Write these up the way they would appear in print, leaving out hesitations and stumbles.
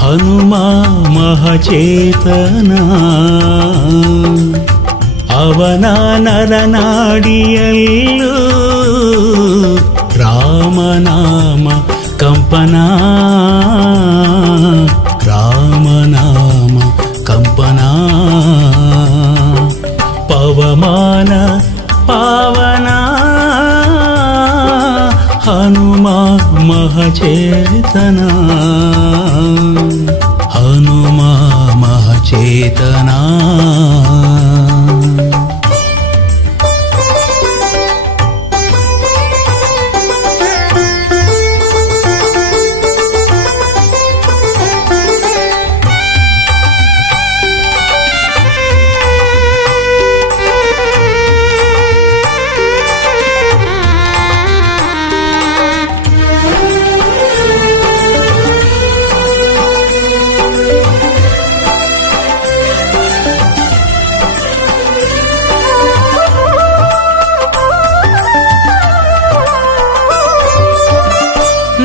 ಹನುಮ ಮಹಚೇತನ ಅವನ ನರನಾಡಿಯಲ್ಲೂ ರಾಮನಾಮ ಕಂಪನ ರಾಮನಾಮ ಕಂಪನ ಪವಮಾನ ಪಾವನ ಹನುಮ ಮಹಚೇತನ ಹನುಮ ಮಹಚೇತನ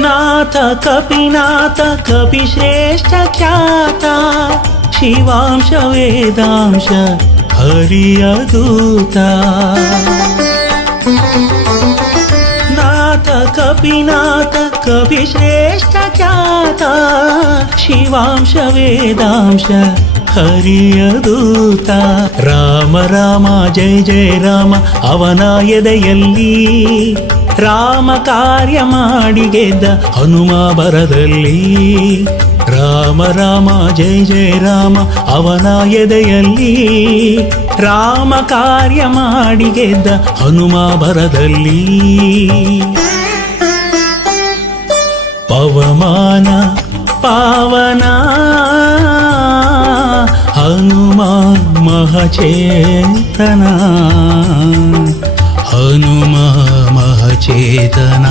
ನಾಥ ಕಪಿನಾಥ ಕಪಿಶ್ರೇಷ್ಠ ಖ್ಯಾತ ಶಿವಾಂಶ ವೇದಾಂಶ ಹರಿಯ ದೂತ ನಾಥ ಕಪಿನಾಥ ಕಪಿಶ್ರೇಷ್ಠ ಖ್ಯಾತ ಶಿವಾಂಶ ವೇದಾಂಶ ಹರಿಯ ದೂತ ರಾಮ ರಾಮ ಜಯ ಜಯ ರಾಮ ಅವನ ಎದೆಯಲ್ಲಿ ರಾಮ ಕಾರ್ಯ ಮಾಡಿ ಗೆದ್ದ ಹನುಮ ಬರದಲ್ಲಿ ರಾಮ ರಾಮ ಜಯ ಜಯ ರಾಮ ಅವನ ಎದೆಯಲ್ಲಿ ರಾಮ ಕಾರ್ಯ ಮಾಡಿ ಗೆದ್ದ ಹನುಮ ಬರದಲ್ಲಿ ಪವಮಾನ ಪಾವನ ಹನುಮ ಮಹಚೇತನ ಹನುಮ ಮಹಚೇತನ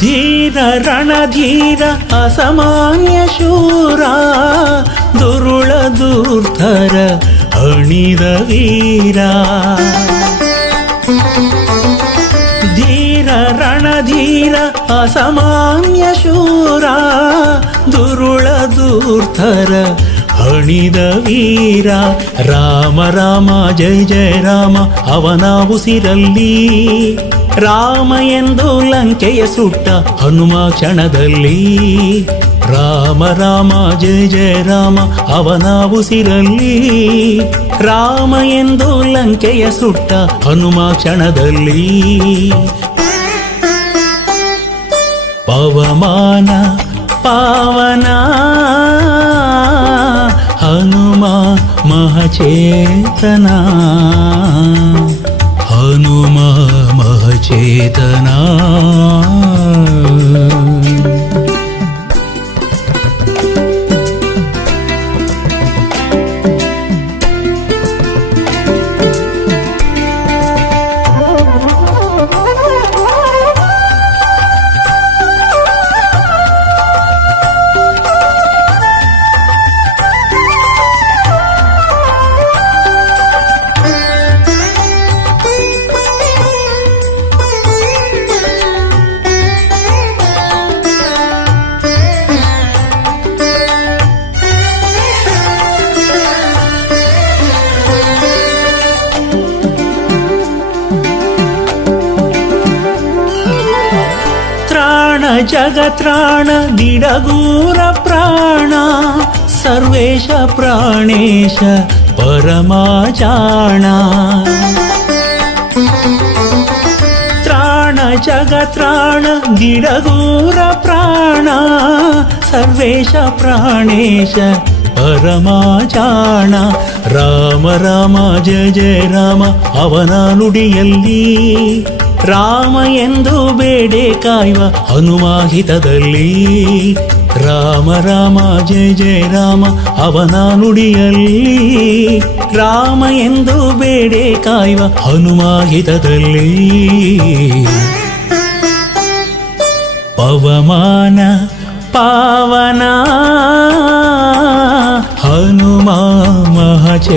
ಧೀರ ರಣಧೀರ ಅಸಾಮಾನ್ಯ ಶೂರ ದುರುಳ ದುರ್ಧರ ಅಣಿದ ವೀರ ಧೀರ ರಣಧೀರ ಅಸಾಮಾನ್ಯ ಶೂರ ದುರುಳ ದುರ್ಧರ ಹಣಿದ ವೀರ ರಾಮ ರಾಮ ಜಯ ಜಯ ರಾಮ ಅವನ ಉಸಿರಲ್ಲಿ ರಾಮ ಎಂದು ಲಂಕೆಯ ಸುಟ್ಟ ಹನುಮ ಕ್ಷಣದಲ್ಲಿ ರಾಮ ರಾಮ ಜಯ ಜಯ ರಾಮ ಅವನ ಉಸಿರಲ್ಲಿ ರಾಮ ಎಂದು ಲಂಕೆಯ ಸುಟ್ಟ ಹನುಮ ಕ್ಷಣದಲ್ಲಿ ಪವಮಾನ ಪಾವನ ಹನುಮ ಮಹಚೇತನ ಹನುಮ ಮಹಚೇತನ ಜಗತ್ರಾಣ ದಿಡಗೂರ ಪ್ರಾಣ ಸರ್ವೇಶ ಪ್ರಾಣೇಶ ಪರಮಾಚಾಣ ತ್ರಾಣ ಜಗತ್ರಾಣ ದಿಡಗೂರ ಪ್ರಾಣ ಸರ್ವೇಶ ಪ್ರಾಣೇಶ ಪರಮಾಚಾಣ ರಾಮ ರಾಮ ಜಯ ಜಯ ರಾಮ ಅವನ ನುಡಿಯಲ್ಲಿ ರಾಮ ಎಂದು ಬೇಡೆ ಕಾಯುವ ಹನುಮಾಹಿತದಲ್ಲಿ ರಾಮ ರಾಮ ಜಯ ಜಯ ರಾಮ ಅವನ ನುಡಿಯಲ್ಲಿ ರಾಮ ಎಂದು ಬೇಡೆ ಕಾಯುವ ಹನುಮಾಹಿತದಲ್ಲಿ ಪವಮಾನ ಪಾವನ ಹನುಮ ಮಹಚೇತನ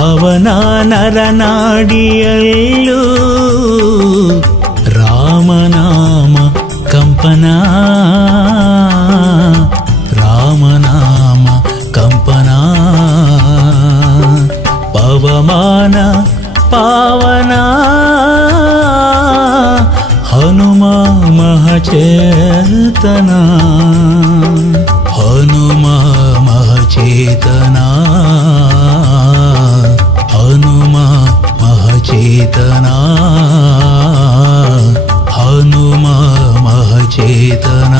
ಅವನ ನರನಾಡಿಯಲ್ಲೂ ರಾಮನಾಮ ಕಂಪನ ರಾಮನಾಮ ಕಂಪನ ಪವಮಾನ ಪಾವನ ಹನುಮ ಮಹಚೇತನ ಹನುಮ ಮಹಚೇತನ ಹನುಮ ಮಹಚೇತನ ಹನುಮ ಮಹಚೇತನ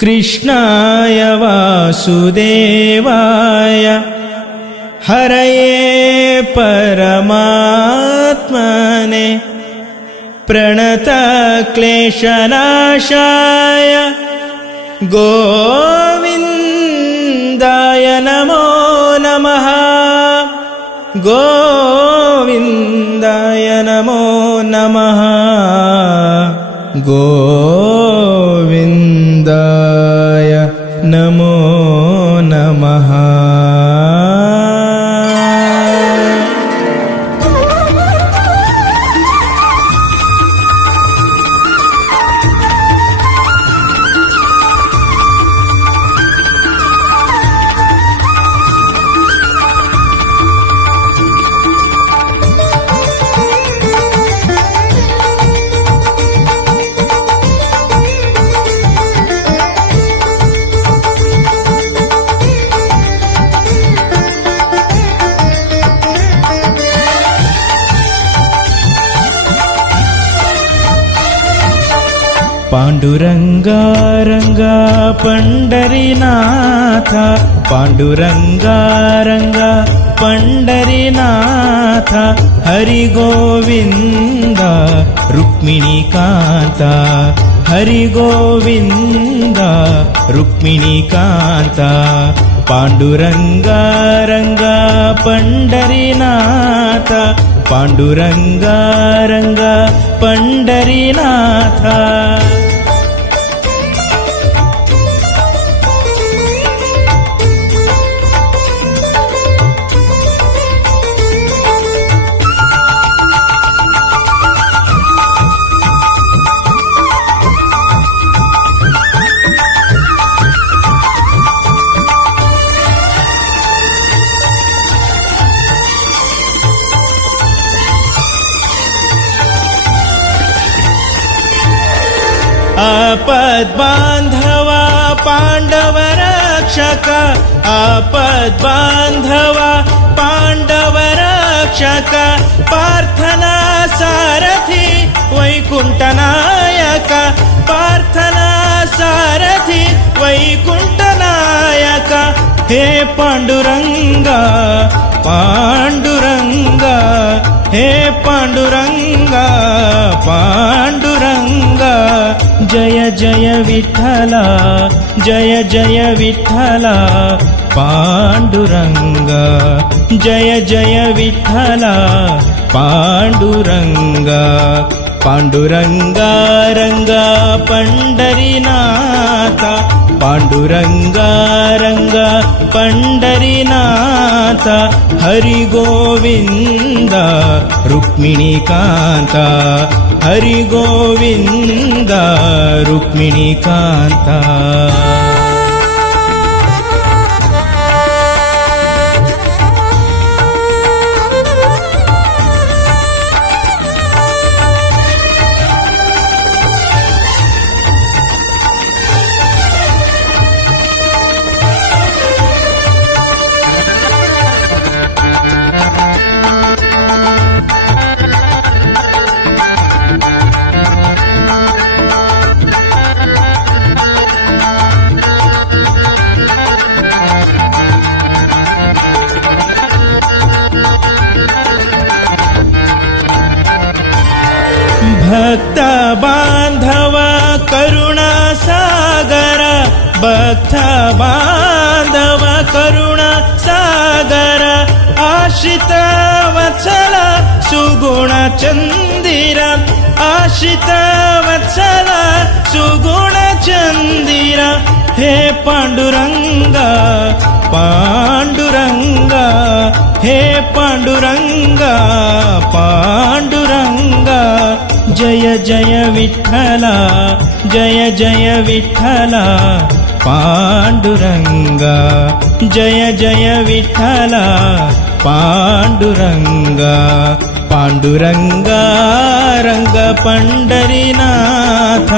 कृष्णाय वासुदेवाय हरये परमात्मने प्रणतक्लेशनाशाय गोविन्दाय नमो नमः। गोविन्दाय नमो नमः। गोविन्दाय नमो नमः। पांडुरंगा रंगा पंढरीनाथ, पांडुरंगा रंगा पंढरीनाथ, हरि गोविंद रुक्मिणीकांत, हरि गोविंद रुक्मिणीकांत। पांडुरंगा रंगा पंढरीनाथ, पांडुरंगा रंगा पंढरीनाथ। आपद्बांधवा पांडव रक्षक, आपद्बांधवा पांडव रक्षक, पार्थना सारथी वैकुंठ नायक, पार्थना सारथी वैकुंठ नायक। हे पांडुरंगा पांडुरंगा, हे पांडुरंगा पांडुरंगा, जय जय विठ्ठला, जय जय विठ्ठला पांडुरंगा, जय जय विठ्ठला पांडुरंगा। पांडुरंगा रंगा पंढरीनाथ, पांडुरंगा रंगा पंढरीनाथ, हरि गोविंद रुक्मिणीकांत, हरि गोविंद रुक्मिणीकांत। भक्त बांधव करुणा सागर, भक्त बांधव करुणा सागर, आश्रित वत्सल सुगुण चंदिर, आश्रित वत्सल सुगुण चंदिर। हे पांडुरंगा पांडुरंगा, हे पांडुरंगा पांडुरंगा, जय जय विठ्ठला, जय जय विठ्ठला पांडुरंगा, जय जय विठ्ठला पांडुरंगा। पांडुरंगा रंग पंढरीनाथ,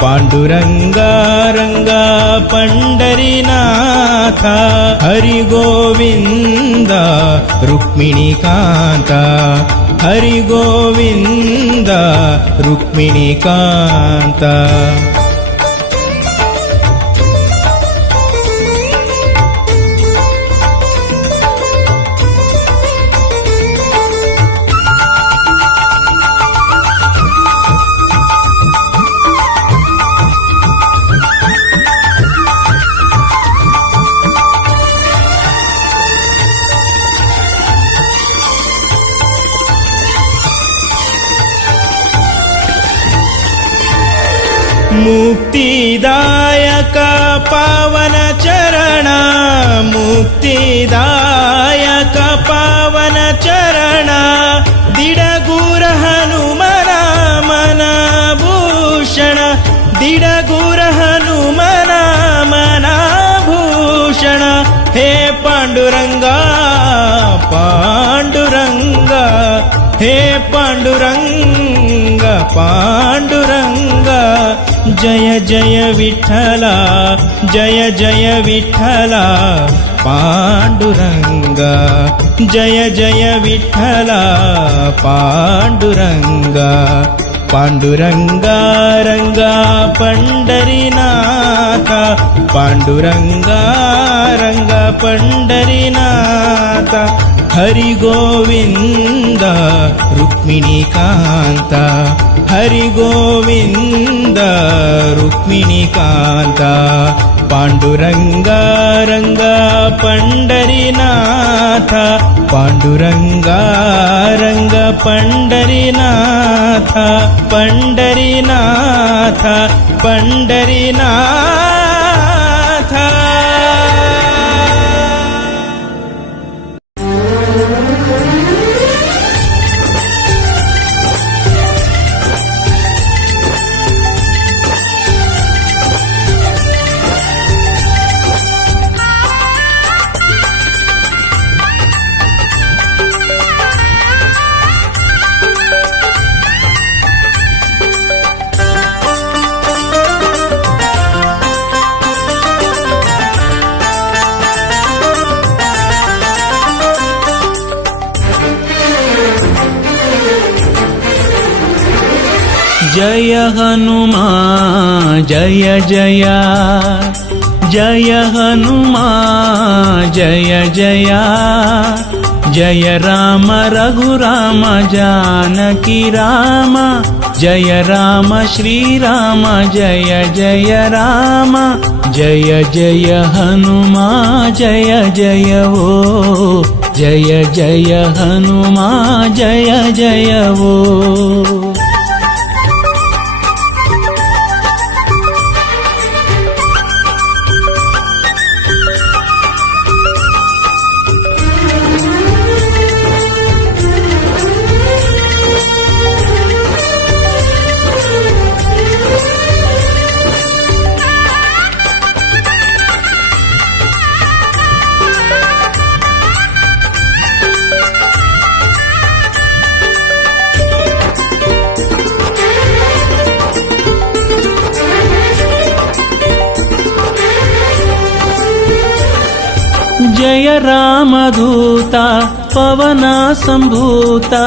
पांडुरंगा रंगा पंढरीनाथ, हरि गोविंद रुक्मिणीकांत, हरि गोविंद रुक्मिणीकांत। मुक्तिदायक पावन चरण मुक्तिदायक पावन चरण दिडगुर हनुमन मन भूषण दिडगुर हनुमन मन भूषण हे पांडुरंगा पांडुरंगा हे पांडुरंग पांडुरंग जय जय विठ्ठला जय जय विठ्ठला पांडुरंग जय जय विठ्ठला पांडुरंग पांडुरंगा रंगा पंढरीनाथ पांडुरंगा रंगा पंढरीनाथ हरि गोविंद रुक्मिणीकांत हरि गोविंद रुक्मिणीकांत पांडुरंगा रंगा पंढरीनाथ पांडुरंगा रंगा पंढरीनाथ पंढरीनाथ पंढरीनाथ जय हनुमान जय जय जय हनुमान जय जय जय राम रघुराम जानकी राम जय राम श्री राम जय जय राम जय जय हनुमान जय जय वो जय जय हनुमान जय जय वो जय रामदूता पवन संभूता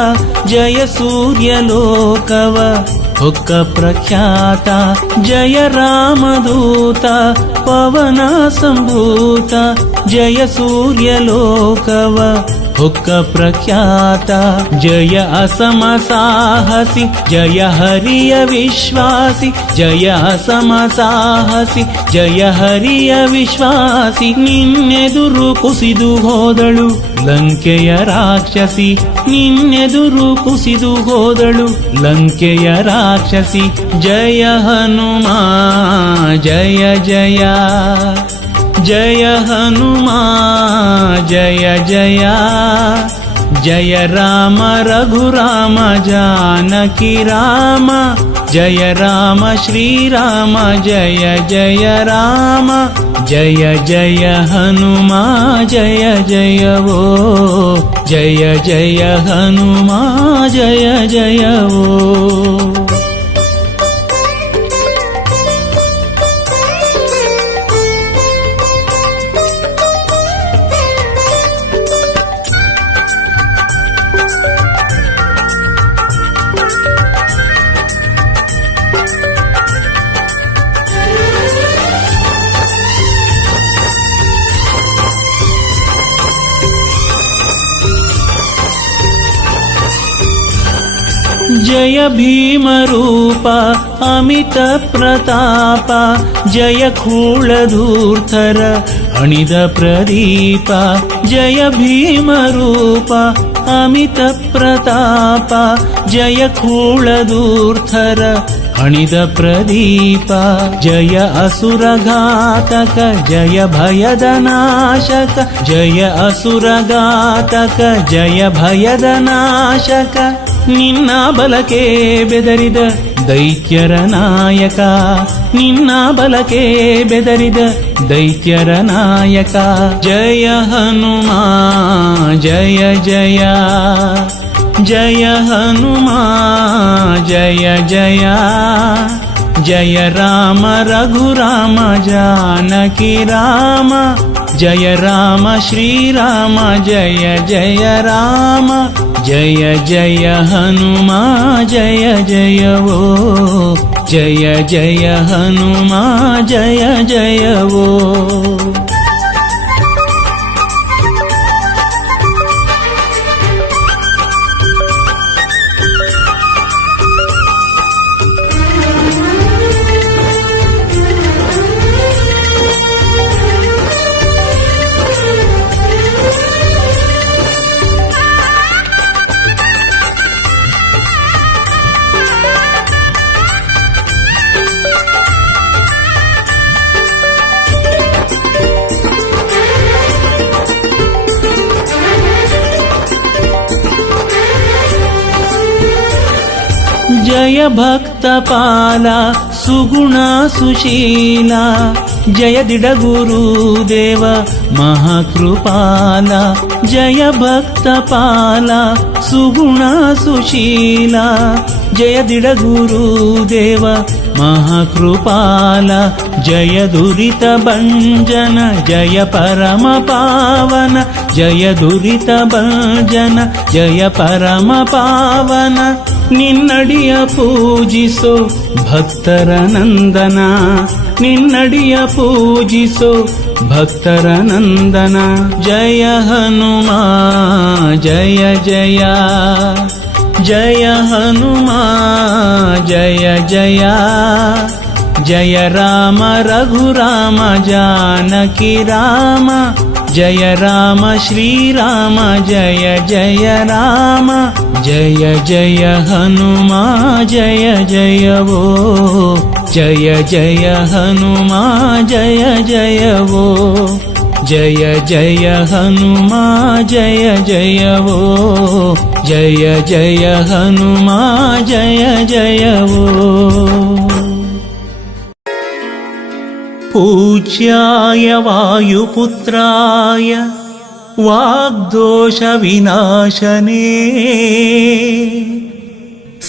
जय सूर्यलोकव हुक्क प्रख्याता जय रामदूता पवन संभूता जय सूर्यलोकव हुक्क प्रख्याता जय असम साहसी जय हरिय विश्वासी जय असम साहसी जय हरिय विश्वासी निन्ನೆದುರು ಕುಸಿದು ಹೋದಳು ಲಂಕೆಯ ರಾಕ್ಷಸಿ ನಿನ್ನೆದುರು ಕುಸಿದು ಹೋದಳು ಲಂಕೆಯ ರಾಕ್ಷಸಿ ಜಯ ಹನುಮಾನ್ ಜಯ ಜಯ जय हनुमान जय जय जय राम रघुराम जानकी राम जय राम श्री राम जय जय राम जय जय हनुमान जय जय वो जय जय हनुमान जय जय वो जय भीम रूप अमित प्रताप जय खूलधूर्धर अणिद प्रदीप जय भीम रूप अमित प्रताप जय खूलधूर्धर ಹಣಿದ ಪ್ರದೀಪ ಜಯ ಅಸುರಘಾತಕ ಜಯ ಭಯದ ನಾಶಕ ಜಯ ಅಸುರಘಾತಕ ಜಯ ಭಯದ ನಾಶಕ ನಿನ್ನ ಬಲಕೆ ಬೆದರಿದ ದೈತ್ಯರ ನಾಯಕ ನಿನ್ನ ಬಲಕೆ ಬೆದರಿದ ದೈತ್ಯರ ನಾಯಕ ಜಯ ಹನುಮ ಜಯ ಜಯ ಜಯ ಹನುಮ ಜಯ ಜಯ ಜಯ ರಾಮ ರಘುರಾಮ ಜಾನಕಿ ರಾಮ ಜಯ ರಾಮ ಶ್ರೀರಾಮ ಜಯ ಜಯ ರಾಮ ಜಯ ಜಯ ಹನುಮ ಜಯ ಜಯವೋ ಜಯ ಜಯ ಹನುಮ ಜಯ ಜಯವೋ जय भक्तपाल सुगुण सुशील जय दिडगुरुदेव महाकृपाल जय भक्तपाल सुगुण सुशील जय दिडगुरुदेव महाकृपाल जय दुरित भंजन जय परम पावन जय दुरित भंजन जय परम पावन ನಿನ್ನಡಿಯ ಪೂಜಿಸೋ ಭಕ್ತರ ನಂದನ ನಿನ್ನಡಿಯ ಪೂಜಿಸೋ ಭಕ್ತರ ನಂದನ ಜಯ ಹನುಮ ಜಯ ಜಯ ಜಯ ಹನುಮ ಜಯ ಜಯ ಜಯ ರಾಮ ರಘುರಾಮ ಜಾನಕಿ ರಾಮ ಜಯ ರಾಮ ಶ್ರೀರಾಮ ಜಯ ಜಯ ರಾಮ ಜಯ ಜಯ ಹನುಮ ಜಯ ಜಯವೋ ಜಯ ಜಯ ಹನುಮ ಜಯ ಜಯವೋ ಜಯ ಜಯ ಹನುಮ ಜಯ ಜಯವೋ ಜಯ ಜಯ ಹನುಮ ಜಯ ಜಯವೋ पूज्याय वायुपुत्राय वाग्दोषविनाशने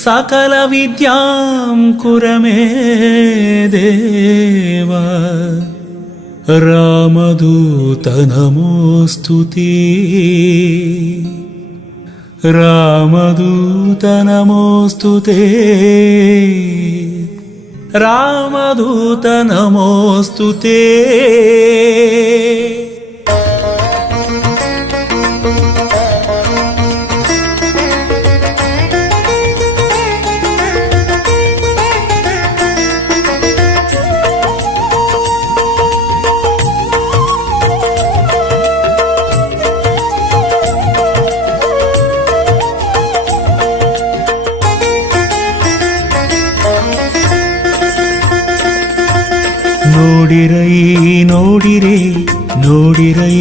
सकलविद्यां कुर मे देव रामदूत नमोऽस्तु ते रामदूत नमोऽस्तु ते रामदूत नमोऽस्तु ते ನೋಡಿರೈ ನೋಡಿರೆ ನೋಡಿರೈ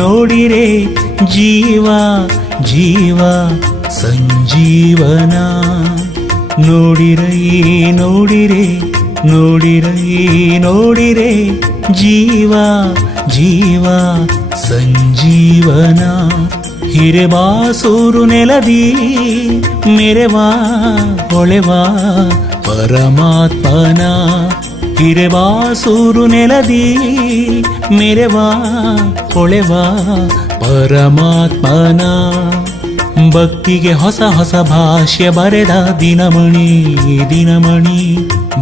ನೋಡಿರೆ ಜೀವ ಜೀವ ಸಂಜೀವನ ನೋಡಿರೈ ನೋಡಿರೆ ನೋಡಿರೈ ನೋಡಿರೆ ಜೀವ ಜೀವ ಸಂಜೀವನ ಹಿರೆಬಾಸೂರು ನೆಲದಿ ಮೆರೆವಾ ಹೊಳೆವಾ ಪರಮಾತ್ಮನ ಹಿರೆಬಾಸೂರು ನೆಲದಿ ಮೆರೆವಾ ಹೊಳೆವಾ ಪರಮಾತ್ಮನ ಭಕ್ತಿಗೆ ಹೊಸ ಹೊಸ ಭಾಷ್ಯ ಬರೆದ ದಿನಮಣಿ ದಿನಮಣಿ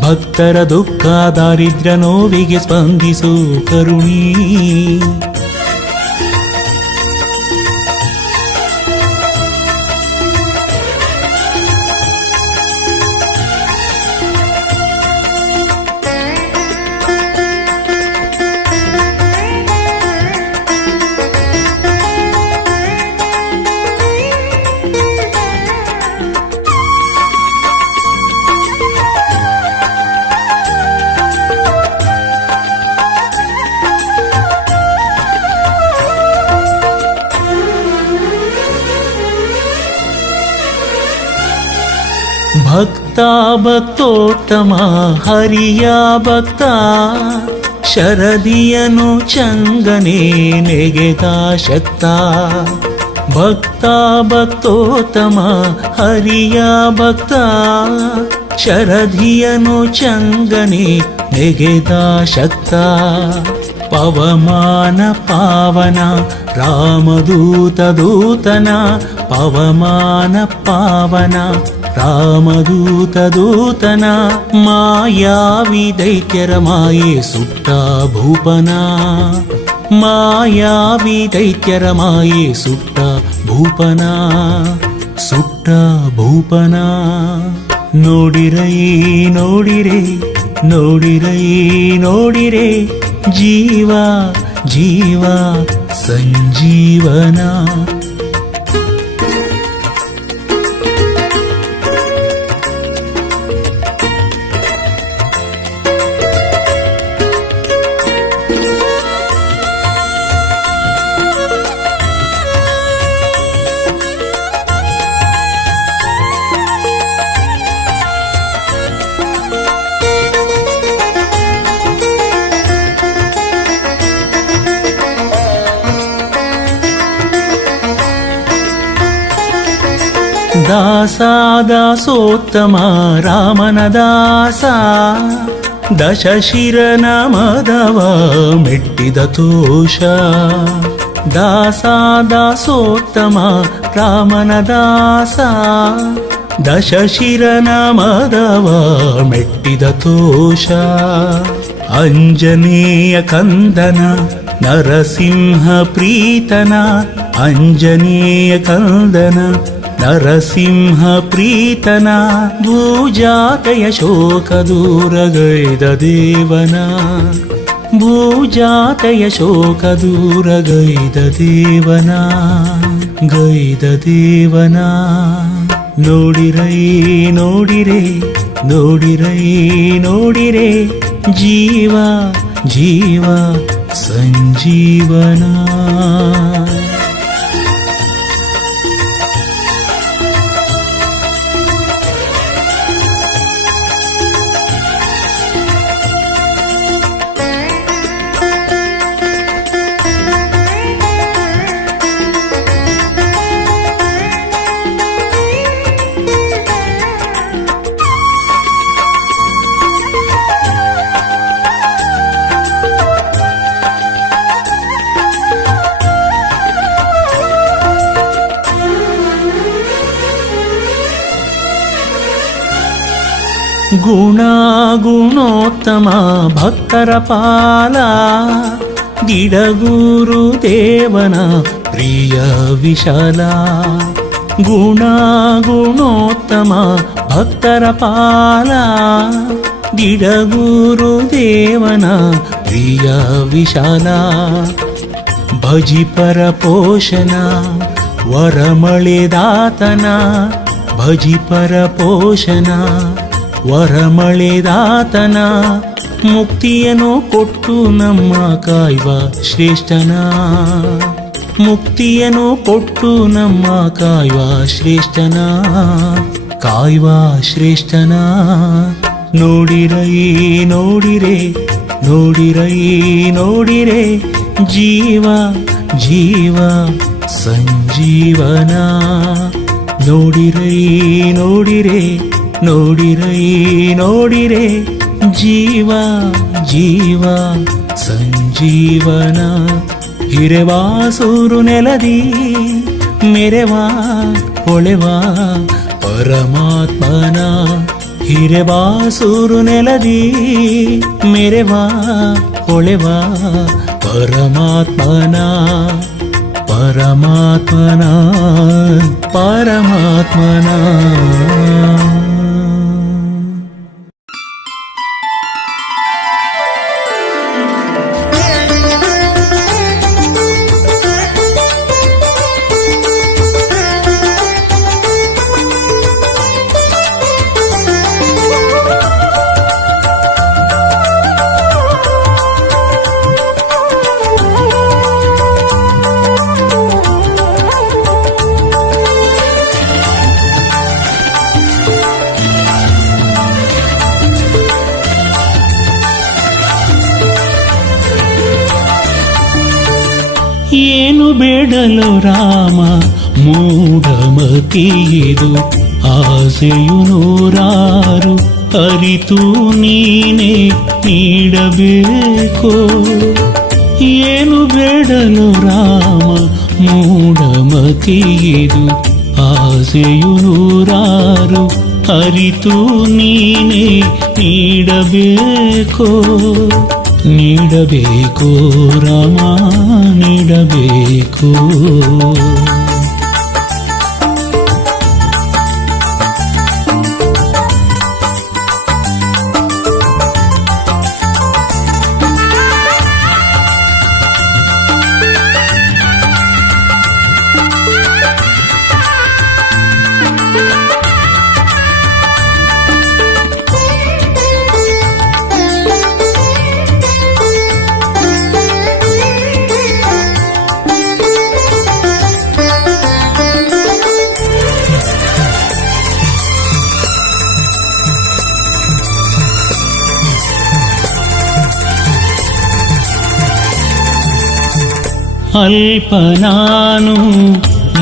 ಭಕ್ತರ ದುಃಖ ದಾರಿದ್ರ್ಯ ನೋವಿಗೆ ಸ್ಪಂದಿಸು ಕರುಣಿ ಭಕ್ತೋತ್ತಮ ಹರಿಯ ಭಕ್ತ ಶರದಿಯನು ಚಂಗನೆ ನೆಗೆದ ಶಕ್ತ ಭಕ್ತೋತ್ತಮ ಹರಿಯ ಭಕ್ತ ಶರದಿಯನು ಚಂಗನೆ ನೆಗೆದ ಶಕ್ತ ಪವಮಾನ ಪಾವನ ರಾಮದೂತ ದೂತನ ಪವಮಾನ ಪಾವನ ರಾಮದೂತ ದೂತನ ಮಾಯಾವಿ ದೈತ್ಯರ ಮಾಯೆ ಸುಟ್ಟ ಭೂಪನ ಮಾಯಾವಿ ದೈತ್ಯರ ಮಾಯೆ ಸುಟ್ಟ ಭೂಪನ ಸುಟ್ಟ ಭೂಪನ ನೋಡಿರೈ ನೋಡಿರೆ ನೋಡಿರೈ ನೋಡಿರೆ ಜೀವ ಜೀವ ಸಂಜೀವನ ದಾಸೋತ್ತಮ ರಾಮನ ದಾಸ ದಶಶಿರನ ಮದವ ಮೆಟ್ಟಿದ ತೋಷ ದಾಸೋತ್ತಮ ರಾಮನ ದಾಸ ದಶಶಿರನ ಮದವ ಮೆಟ್ಟಿದ ತೋಷ ಅಂಜನೇಯ ಕಂದನ ನರಸಿಂಹ ಪ್ರೀತನ ಅಂಜನೇಯ ಕಂದನ ನರಸಿಂಹ ಪ್ರೀತನ ಭೂಜಾತೆಯ ಶೋಕ ದೂರಗೈದ ದೇವನ ಭೂಜಾತೆಯ ಶೋಕ ದೂರಗೈದ ದೇವನ ಗೈದ ದೇವನ ನೋಡಿರೈ ನೋಡಿರೆ ನೋಡಿರೈ ನೋಡಿರೆ ಜೀವ ಜೀವ ಸಂಜೀವನ ಗುಣೋತ್ತಮ ಭಕ್ತರ ಪಾಲ ದಿಡಗೂರು ದೇವನ ಪ್ರಿಯ ವಿಶಾಲ ಗುಣೋತ್ತಮ ಭಕ್ತರ ಪಾಲ ದಿಡಗೂರು ದೇವನ ಪ್ರಿಯ ವಿಶಾಲ ಭಜಿಪರ ಪೋಷಣ ವರಮಳೆದಾತನ ಭಜಿಪರ ಪೋಷಣ ವರಮಳೆದಾತನ ಮುಕ್ತಿಯನ್ನು ಕೊಟ್ಟು ನಮ್ಮ ಕಾಯ್ವ ಶ್ರೇಷ್ಠನ ಮುಕ್ತಿಯನ್ನು ಕೊಟ್ಟು ನಮ್ಮ ಕಾಯ್ವ ಶ್ರೇಷ್ಠನ ಕಾಯ್ವ ಶ್ರೇಷ್ಠನ ನೋಡಿರೈ ನೋಡಿರೆ ನೋಡಿರೈ ನೋಡಿರೆ ಜೀವ ಜೀವ ಸಂಜೀವನ ನೋಡಿರೈ ನೋಡಿರೆ ನೋಡಿರೈ ನೋಡಿರೆ ಜೀವ ಜೀವ ಸಂಜೀವನ ಹಿರೆವಾಸೂರು ನೆಲದಿ ಮೆರೆವಾ ಹೊಳೆವಾ ಪರಮಾತ್ಮನ ಹಿರೆವಾಸೂರು ನೆಲದಿ ಮೆರೆವಾ ಹೊಳೆವಾ ಪರಮಾತ್ಮನ ಪರಮಾತ್ಮನ ಪರಮಾತ್ಮನ ಏನು ಬೇಡಲು ರಾಮ ಮೂಢಮತಿಯಿದು ಆಸೆಯು ನೂರಾರು ಅರಿತು ನೀನೇ ನೀಡಬೇಕು. ಏನು ಬೇಡಲು ರಾಮ ಮೂಢಮತಿಯಿದು ಆಸೆಯು ನೂರಾರು ಅರಿತು ನೀನೇ ನೀಡಬೇಕು. ನೀಡಬೇಕು ರಾಮ ನೀಡಬೇಕು. ಅಲ್ಪ ನಾನು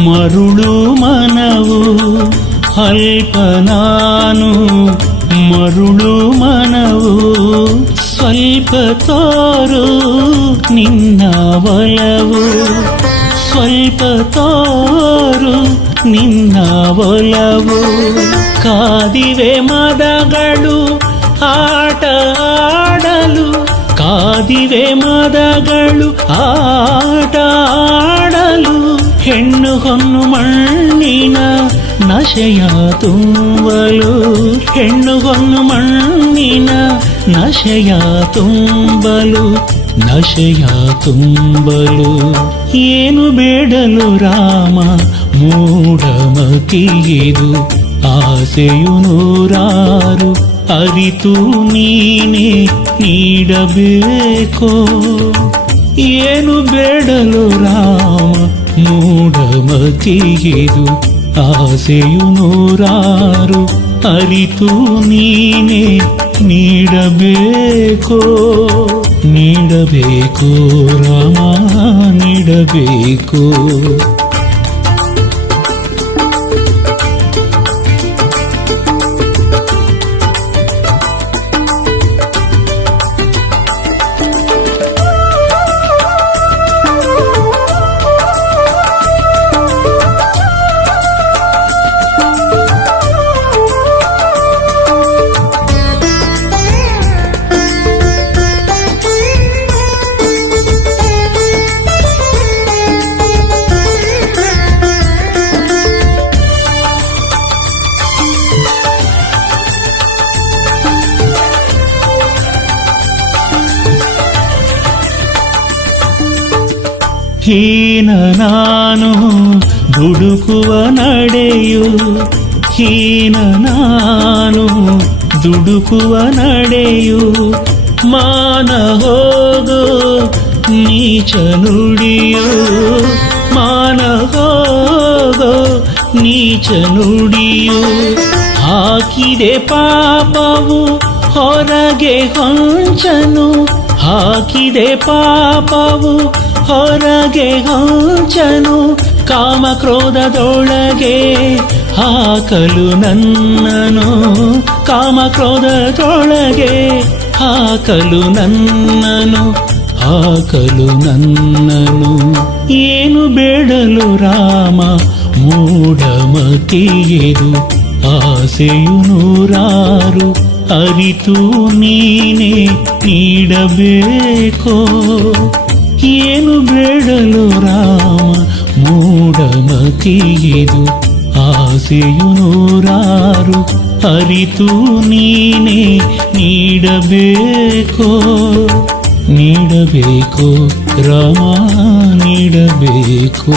ಮರುಳು ಮನವು, ಅಲ್ಪ ನಾನು ಮರುಳು ಮನವು, ಸ್ವಲ್ಪ ತೋರು ನಿನ್ನ ಒಲವು, ಸ್ವಲ್ಪ ತೋರು ನಿನ್ನ ಒಲವು. ಕಾದಿವೆ ಮದಗಳು ಆಟ ಆಡಲು, ಕಾದಿವೆ ಮದಗಳು ಆಟ ಆಡಲು. ಹೆಣ್ಣು ಹೊನ್ನು ಮಣ್ಣಿನ ನಶೆಯ ತುಂಬಲು, ಹೆಣ್ಣು ಹೊನ್ನು ಮಣ್ಣಿನ ನಶೆಯ ತುಂಬಲು, ನಶೆಯ ತುಂಬಲು. ಏನು ಬೇಡಲು ರಾಮ ಮೂಢಮತಿಯಿದು ಆಸೆಯು ನೂರಾರು ಅರಿತು ನೀನೇ ನೀಡಬೇಕು. ಏನು ಬೇಡಲು ರಾಮ ಮೂಢಮತಿಯಿದು ಆಸೆಯು ನೂರಾರು ಅರಿತು ನೀನೇ ನೀಡಬೇಕು. ನೀಡಬೇಕು ರಾಮ ನೀಡಬೇಕು. ಹೀನ ನಾನು ದುಡುಕುವ ನಡೆಯು, ಹೀನ ನಾನು ದುಡುಕುವ ನಡೆಯು. ಮಾನ ಹೋಗೋ ನೀಚ ನುಡಿಯು, ಮಾನ ಹೋಗೋ ನೀಚ ನುಡಿಯು. ಹಾಕಿದೆ ಪಾಪವು ಹೊರಗೆ ಹೊಂಚನು, ಹಾಕಿದೆ ಪಾಪವು ಹೊರಗೆ ಹೊಂಚನು. ಕಾಮಕ್ರೋಧದೊಳಗೆ ಹಾಕಲು ನನ್ನನು, ಕಾಮಕ್ರೋಧದೊಳಗೆ ಹಾಕಲು ನನ್ನನು, ಹಾಕಲು ನನ್ನನು. ಏನು ಬೇಡಲು ರಾಮ ಮೂಢಮತಿಯಿದು ಆಸೆಯು ನೂರಾರು ಅರಿತು ನೀನೇ ನೀಡಬೇಕು. ಏನು ಬೇಡಲು ರಾಮ ಮೂಢಮತಿಯಿದು ಆಸೆಯು ನೂರಾರು ಅರಿತು ನೀನೇ ನೀಡಬೇಕು. ನೀಡಬೇಕು ರಾಮ ನೀಡಬೇಕು.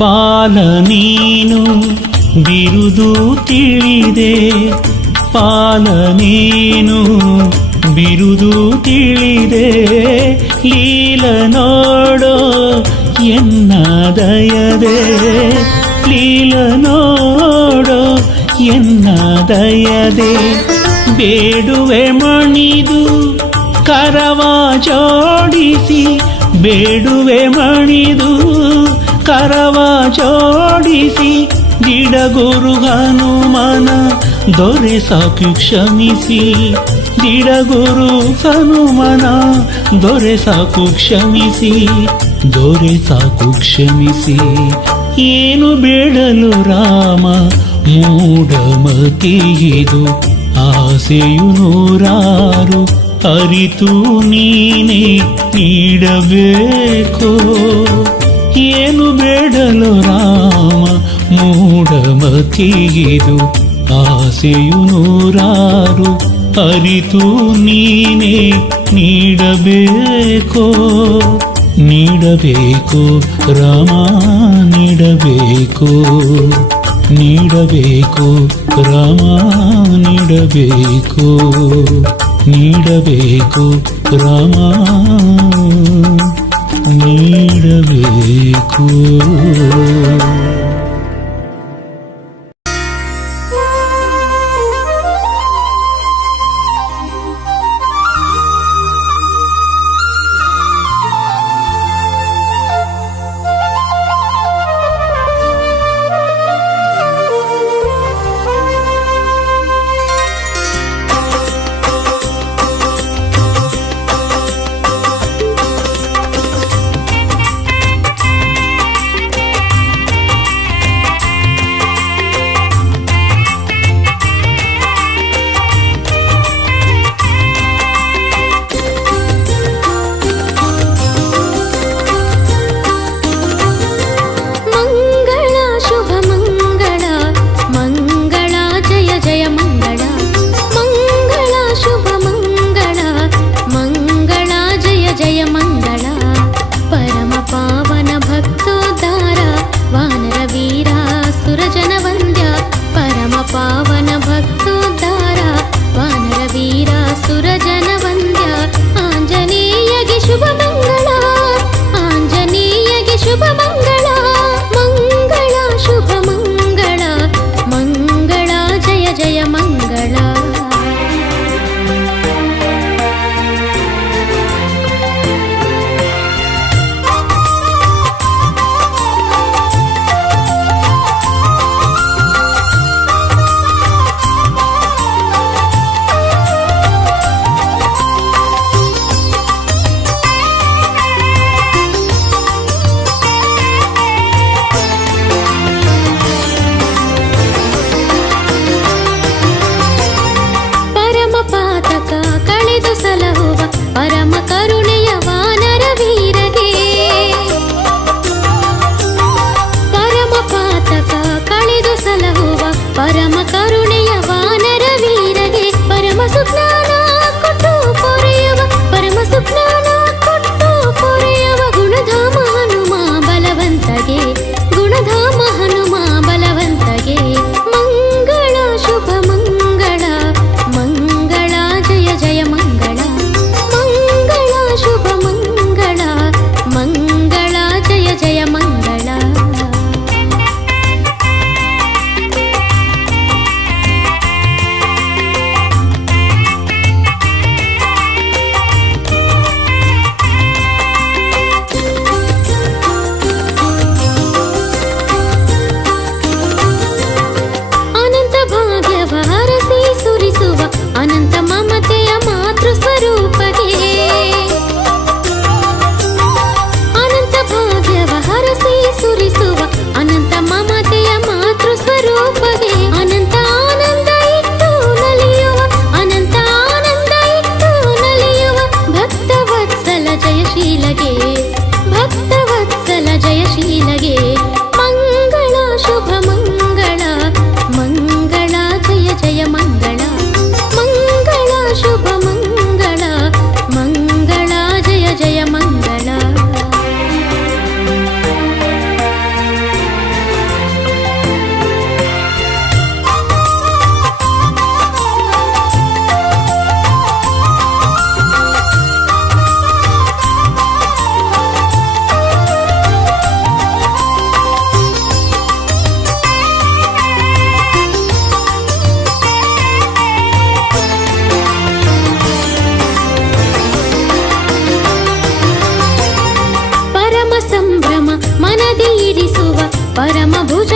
ಪಾಲ ನೀನು ಬಿರುದು ತಿಳಿದೆ, ಪಾಲ ನೀನು ಬಿರುದು ತಿಳಿದೆ, ಲೀಲ ನೋಡೋ ಎನ್ನ ದಯದೆ, ಲೀಲ ನೋಡೋ ಎನ್ನ ದಯದೆ. ಬೇಡುವೆ ಮಣಿದು ಕರವ ಜೋಡಿಸಿ, ಬೇಡುವೆ ಮಣಿದು ಕರವ ಜೋಡಿಸಿ, ದಿಡಗುರು ಹನುಮನ ದೊರೆ ಸಾಕು ಕ್ಷಮಿಸಿ, ದಿಡಗುರು ಹನುಮನ ದೊರೆ ಸಾಕು ಕ್ಷಮಿಸಿ, ದೊರೆ ಸಾಕು ಕ್ಷಮಿಸಿ. ಏನು ಬೇಡಲು ರಾಮ ಮೂಢಮತಿಯಿದು, ಆಸೆಯು ನೂರಾರು ಅರಿತು ನೀನೇ ನೀಡಬೇಕೋ. ಏನು ಬೇಡಲು ರಾಮ ಮೂಢಮತಿಯಿದು, ಆಸೆಯು ನೂರಾರು ಅರಿತು ನೀನೇ ನೀಡಬೇಕೋ. ನೀಡಬೇಕೋ ರಾಮ ನೀಡಬೇಕೋ, ನೀಡಬೇಕೋ ರಾಮ ನೀಡಬೇಕೋ, ನೀಡಬೇಕೋ ರಾಮ ನೀಡಬೇಕೋ. ಪರಮ ಭುಜ